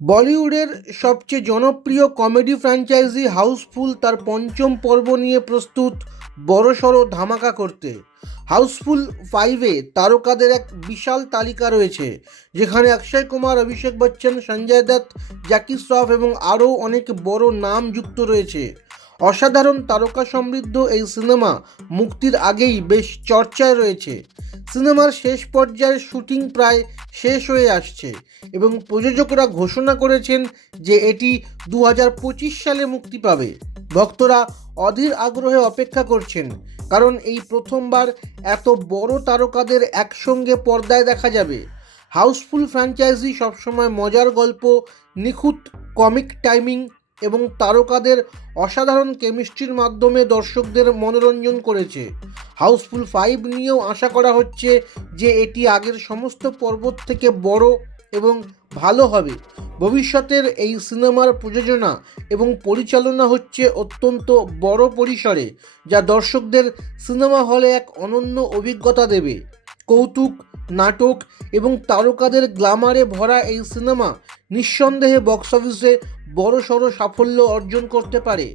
বলিউডের সবচেয়ে জনপ্রিয় কমেডি ফ্র্যাঞ্চাইজি হাউসফুল তার পঞ্চম পর্ব নিয়ে প্রস্তুত বড়সড় ধামাকা করতে। হাউসফুল ফাইভে তারকাদের এক বিশাল তালিকা রয়েছে, যেখানে অক্ষয় কুমার, অভিষেক বচ্চন, সঞ্জয় দত্ত, জ্যাকি শ্রফ এবং আরও অনেক বড় নাম যুক্ত রয়েছে। অসাধারণ তারকা সমৃদ্ধ এই সিনেমা মুক্তির আগেই বেশ চর্চায় রয়েছে। সিনেমার শেষ পর্যায়ের শুটিং প্রায় শেষ হয়ে আসছে এবং প্রযোজকরা ঘোষণা করেছেন যে এটি দু হাজার পঁচিশ সালে মুক্তি পাবে। ভক্তরা অধীর আগ্রহে অপেক্ষা করছেন, কারণ এই প্রথমবার এত বড় তারকাদের একসঙ্গে পর্দায় দেখা যাবে। হাউসফুল ফ্র্যাঞ্চাইজি সবসময় মজার গল্প, নিখুঁত কমিক টাইমিং এবং তারকাদের অসাধারণ কেমিস্ট্রির মাধ্যমে দর্শকদের মনোরঞ্জন করেছে। হাউসফুল ফাইভ নিয়েও আশা করা হচ্ছে যে এটি আগের সমস্ত পর্বত থেকে বড় এবং ভালো হবে। ভবিষ্যতের এই সিনেমার প্রযোজনা এবং পরিচালনা হচ্ছে অত্যন্ত বড় পরিসরে, যা দর্শকদের সিনেমা হলে এক অনন্য অভিজ্ঞতা দেবে। কৌতুক নাটক এবং তারকাদের গ্লামারে ভরা এই সিনেমা নিঃসন্দেহে বক্স অফিসে বড়সড় সাফল্য অর্জন করতে পারে।